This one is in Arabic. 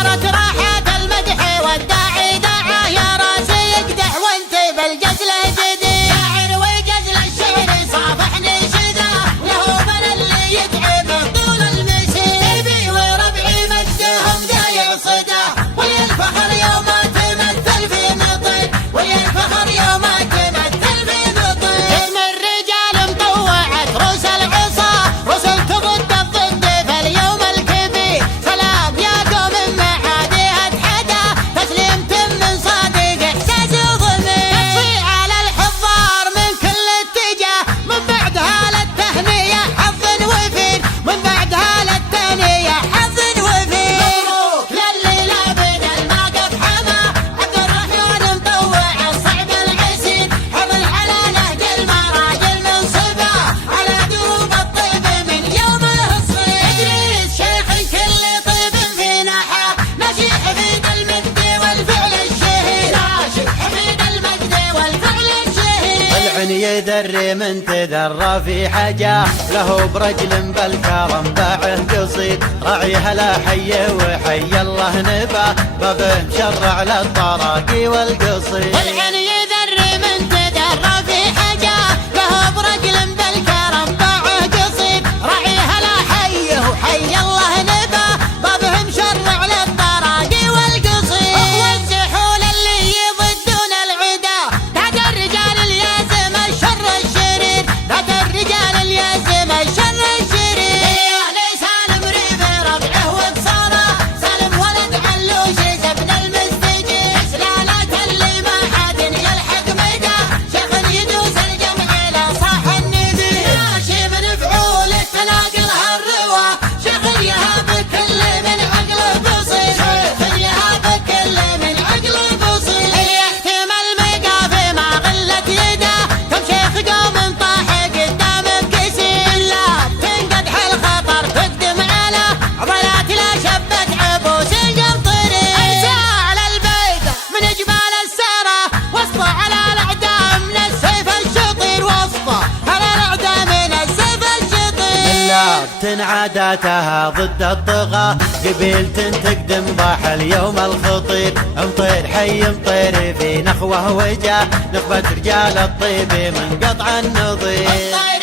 صارت راحة المدح والداعي دعاه يا راسي يقدح وانت بالجزل جديد. شاعر وجزل الشعر صافحني شذا له بل اللي يتعب طول المسير. بي وربعي مجدهم دايع صدا ويا الفخر يوم تمثل في مطير. ويا الفخر يوم تمثل في مطير. جسم الرجال مطوعت روس العصا رسل تبد الضد فاليوم الكبير. سلام يا قوم معاديها اتحدى تسليمة من صادق احساس وضمير. تطفي على الحضار من كل اتجاه من بعدها للتهنئة حظ وفير. من بعدها للتهنئة حظ وفير. مبروك للي لابد الموقف حما عبد الرحمن مطوع الصعب العسير. حمل على نهج المراجل من صبا على دروب الطيب من يومه الصغير. ادريس شيخ الكل طيب في نحا ماشي حفيد المجد والفعل الشهير. ماشي حفيد المجد والفعل الشهير. العن يذري من تذرى في حاجة له برجل بالكرم باعه قصيد. راعيها لا حي وحي الله نبا بابه مشرع للطراقي والقصيد. والعن يذري من تذرى في حاجة له برجل بالكرم باعه قصيد. راعيها لا حي وحي الله نبا بابه مشرع للطراقي والقصيد. اخوة السحول اللي يضدون العدا ذات الرجال اليازم الشر الشرير. ذات الرجال اليازم الشر الشرير. يعني سالم ريف ربعه وبصاره سالم ولد علوش زبن المستجير. سلالات اللي ما حد يلحق مدى شيخ يدوس الجمع لا صاح النبي. ماشي من فعول التناقل هالروى شيخ يهاب كل من عقله بصير. شيخ يهاب كل من عقله بصير. اللي يحتمل مقافي ما غلت يده كم شيخ قوم طاح قدام بكسير. لا تنقدح الخطر تقدم على عضلات لا شبت عبوس القمطري. ارسى على البيضة من جبال السارة وسطى على الاعداء من السيف الشطير. وسطى على الاعداء من السيف الشطير. لابتن عاداتها ضد الطغاة قبيلة تقدم ضاح اليوم الخطير. مطير حي مطير في نخوه وجاه نخبة رجال الطيب من قطع النظير. الطير